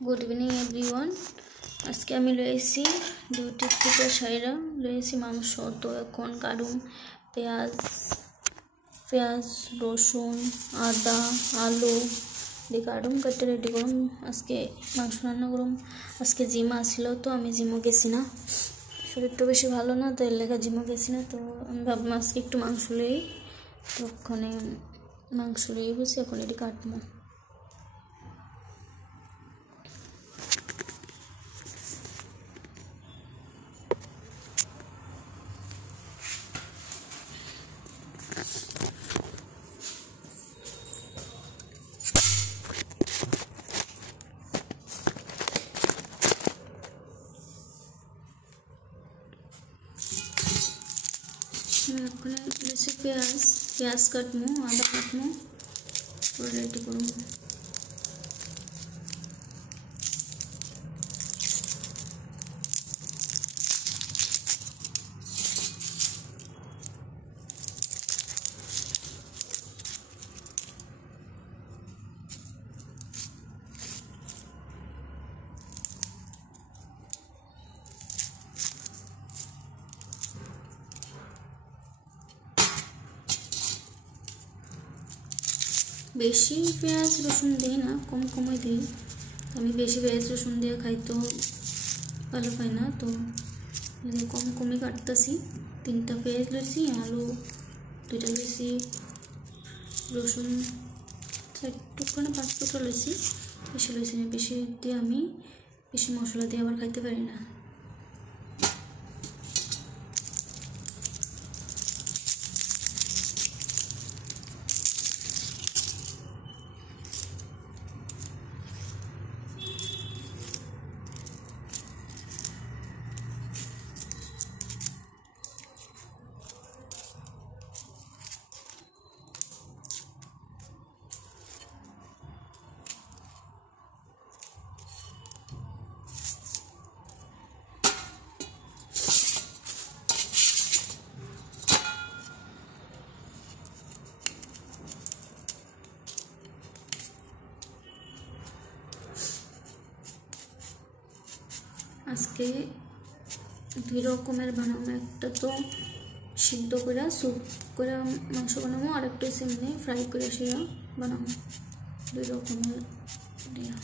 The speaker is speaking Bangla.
Good evening everyone. आज के आमी लइसी डिউটি থেকে সাইরা লইছি মাংস। তো এখন কাটুম পেঁয়াজ রসুন আদা আলু দিয়ে কাটুম কেটে রেডি করুম। আজকে মাংস রান্না করুম। আজকে জিম আসছিল, তো আমি জিমও গেছি না, শরীরটা বেশি ভালো না, তো এর লেগে জিমও গেছি না। তো আমি ভাবলাম আজকে একটু মাংস লই, তো ওখানে মাংস লই বসে এখন এটি কাটবো। प्याज काटमु आदा काटमु रेडी करूँ। বেশি পেঁয়াজ রসুন দিই না, কম কমই দিই। আমি বেশি পেঁয়াজ রসুন দিয়ে খাইতে ভালো পাই না, তো কম কমই কাটতেছি। 3টা পেঁয়াজ লইছি, আলু 2টা লইছি, রসুন 4 টুকরা না 5 টুকরা লইছি, বেশি লইছি না। বেশি দিয়ে আমি বেশি মশলা দিয়ে আবার খাইতে পারি না। আজকে 2 রকমের বানাবো। একটা তো সিদ্ধ করে স্যুপ করে মাংস বানাবো, আর একটা এমনি ফ্রাই করে সেটা বানাবো। 2 রকমের দিয়া।